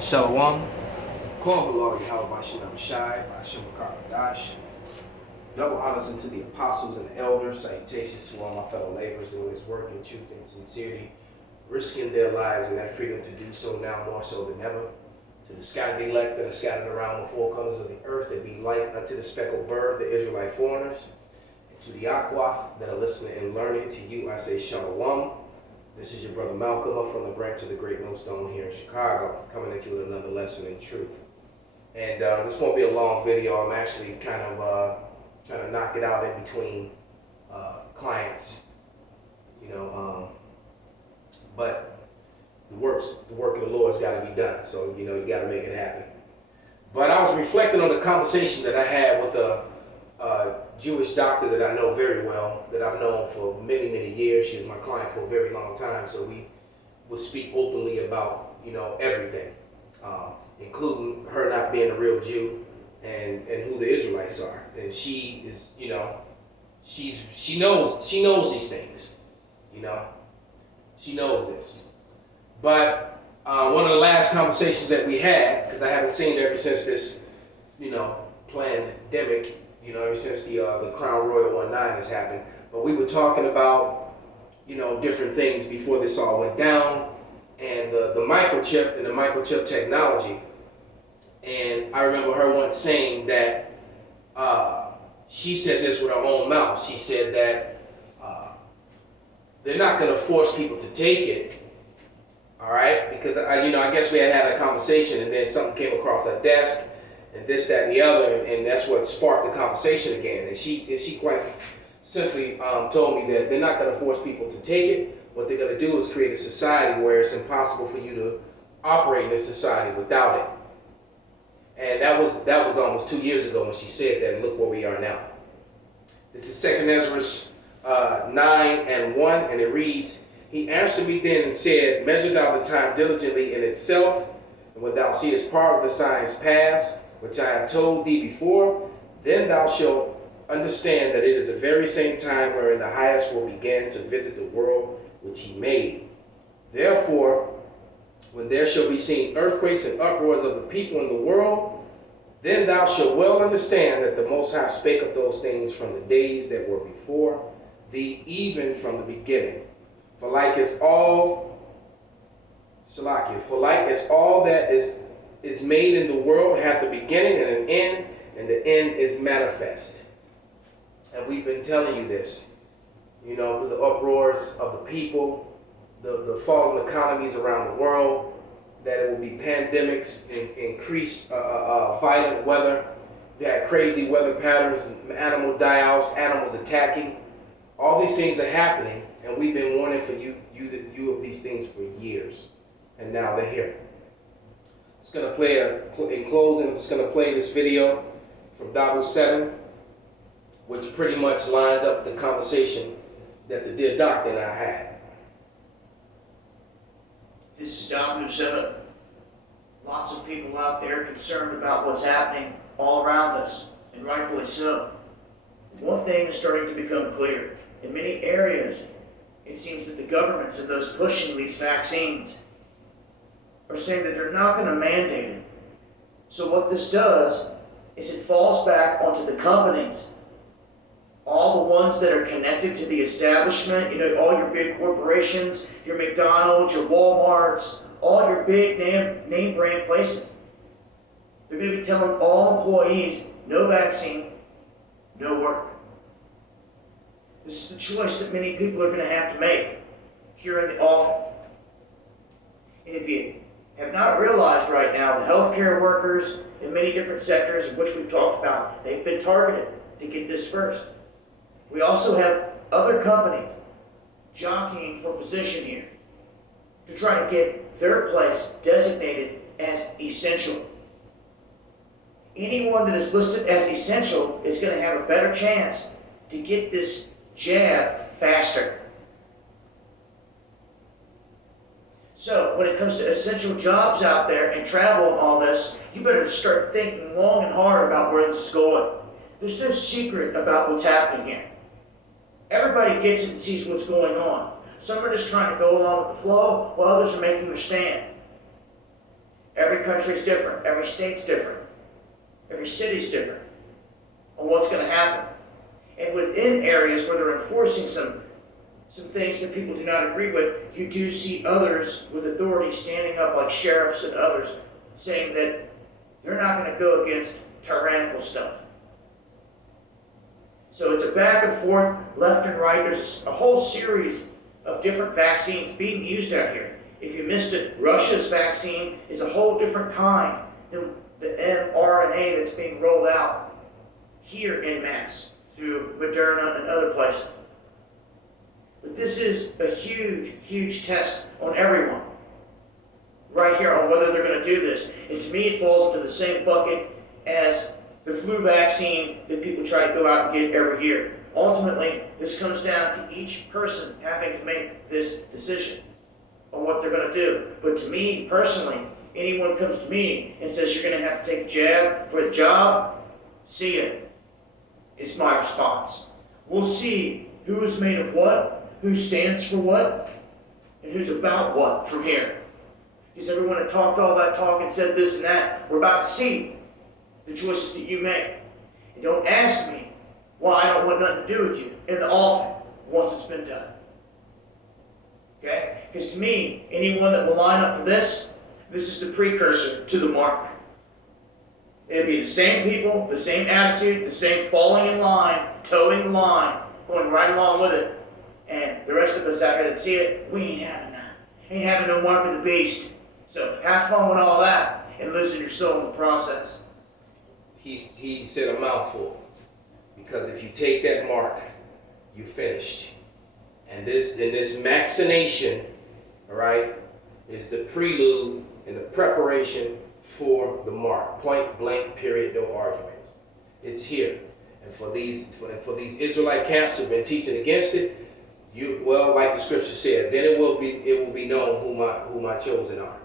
Shalom. Call the Lord Yahweh Shalom Shai, Bashem Dash. Double honors unto the apostles and the elders. Salutations to all my fellow laborers doing this work in truth and sincerity, risking their lives and their freedom to do so now more so than ever. To the scattered elect that are scattered around the four corners of the earth, that be like unto the speckled bird, the Israelite foreigners. And to the Aquath that are listening and learning, to you I say Shalom. This is your brother Malcolm up from the branch of the Great Millstone here in Chicago, coming at you with another lesson in truth. And this won't be a long video. I'm actually kind of trying to knock it out in between clients, but the work of the Lord's got to be done. So, you got to make it happen. But I was reflecting on the conversation that I had with a Jewish doctor that I know very well, that I've known for many, many years. She was my client for a very long time. So we would speak openly about, everything, including her not being a real Jew and who the Israelites are. And she is, she knows these things, she knows this. But one of the last conversations that we had, because I haven't seen her ever since this, pandemic, ever since the Crown Royal 19 has happened. But we were talking about, different things before this all went down, and the microchip and the microchip technology. And I remember her once saying that she said this with her own mouth. She said that they're not going to force people to take it. All right, because I guess we had a conversation, and then something came across our desk, and this, that, and the other, and that's what sparked the conversation again. And she quite simply told me that they're not going to force people to take it. What they're going to do is create a society where it's impossible for you to operate in this society without it. And that was almost 2 years ago when she said that, and look where we are now. This is 2 Ezra 9:1, and it reads, "He answered me then and said, Measure thou the time diligently in itself, and when thou seest part of the signs pass, which I have told thee before, then thou shalt understand that it is the very same time wherein the highest will begin to visit the world which he made. Therefore, when there shall be seen earthquakes and uproars of the people in the world, then thou shalt well understand that the Most High spake of those things from the days that were before thee, even from the beginning. For like as all that is made in the world hath a beginning and an end, and the end is manifest." And we've been telling you this, through the uproars of the people, the fallen economies around the world, that it will be pandemics, increased violent weather, we had crazy weather patterns, animal die-offs, animals attacking. All these things are happening, and we've been warning for you of these things for years, and now they're here. It's going to play in closing. I'm just going to play this video from W7, which pretty much lines up the conversation that the dear doctor and I had. This is W7. Lots of people out there concerned about what's happening all around us, and rightfully so. One thing is starting to become clear. In many areas, it seems that the governments and those pushing these vaccines are saying that they're not going to mandate it. So what this does is it falls back onto the companies, all the ones that are connected to the establishment, all your big corporations, your McDonald's, your Walmarts, all your big name brand places. They're going to be telling all employees, no vaccine, no work. This is the choice that many people are going to have to make here in the office. And if you have not realized right now, the healthcare workers in many different sectors in which we've talked about, they've been targeted to get this first. We also have other companies jockeying for position here to try to get their place designated as essential. Anyone that is listed as essential is going to have a better chance to get this jab faster. So when it comes to essential jobs out there and travel and all this, you better start thinking long and hard about where this is going. There's no secret about what's happening here. Everybody gets it and sees what's going on. Some are just trying to go along with the flow, while others are making their stand. Every country's different, every state's different, every city's different on what's going to happen. And within areas where they're enforcing some things that people do not agree with, you do see others with authority standing up, like sheriffs and others, saying that they're not going to go against tyrannical stuff. So it's a back and forth, left and right. There's a whole series of different vaccines being used out here. If you missed it, Russia's vaccine is a whole different kind than the mRNA that's being rolled out here in mass through Moderna and other places. But this is a huge, huge test on everyone right here on whether they're going to do this. And to me, it falls into the same bucket as the flu vaccine that people try to go out and get every year. Ultimately, this comes down to each person having to make this decision on what they're going to do. But to me, personally, anyone comes to me and says you're going to have to take a jab for a job, see it. It's my response. We'll see who is made of what, who stands for what, and who's about what from here. Because everyone that talked all that talk and said this and that, we're about to see the choices that you make. And don't ask me why I don't want nothing to do with you in the offing once it's been done. Okay? Because to me, anyone that will line up for this is the precursor to the mark. It'll be the same people, the same attitude, the same falling in line, toeing the line, going right along with it. And the rest of us out here that see it, we ain't having that. Ain't having no mark of the beast. So have fun with all that and losing your soul in the process. He said a mouthful. Because if you take that mark, you're finished. And this vaccination, all right, is the prelude and the preparation for the mark. Point blank, period, no arguments. It's here. And for these Israelite camps who've been teaching against it, like the scripture said, then it will be known who my chosen are.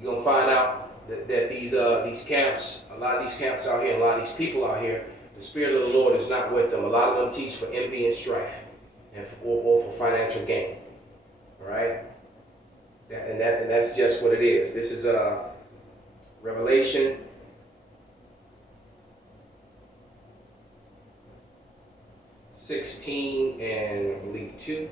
You're gonna find out that these camps, a lot of these camps out here, a lot of these people out here, the Spirit of the Lord is not with them. A lot of them teach for envy and strife, or for financial gain. All right, and that's just what it is. This is Revelation 16 and I believe 2.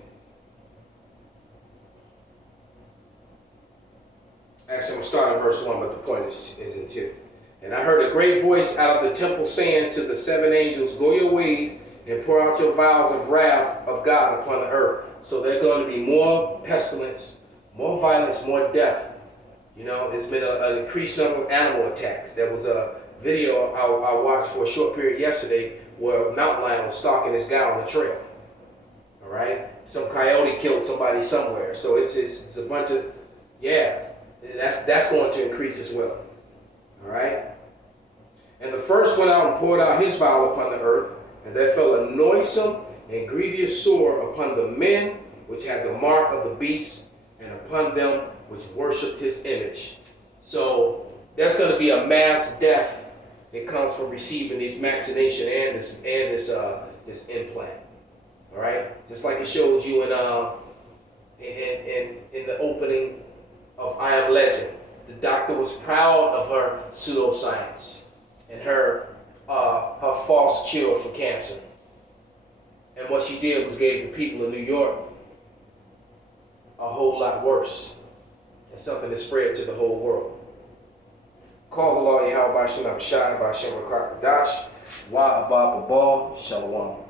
Actually, I'm going to start in verse 1, but the point is in 2. And I heard a great voice out of the temple saying to the 7 angels, go your ways and pour out your vials of wrath of God upon the earth. So there's going to be more pestilence, more violence, more death. You know, there's been an increased number of animal attacks. There was a video I watched for a short period yesterday where a mountain lion was stalking this guy on the trail. All right? Some coyote killed somebody somewhere. So it's a bunch of, that's going to increase as well. All right? And the first went out and poured out his vial upon the earth, and there fell a noisome and grievous sore upon the men which had the mark of the beast, and upon them which worshipped his image. So there's going to be a mass death that comes from receiving this vaccination and this implant. All right, just like it shows you in the opening of I Am Legend. The doctor was proud of her pseudoscience and her false cure for cancer. And what she did was gave the people of New York a whole lot worse, and something that spread to the whole world. Call the law Yahweh B'Shem Abishai B'Shem Rakak Dash Wa Abba Babal Shalom.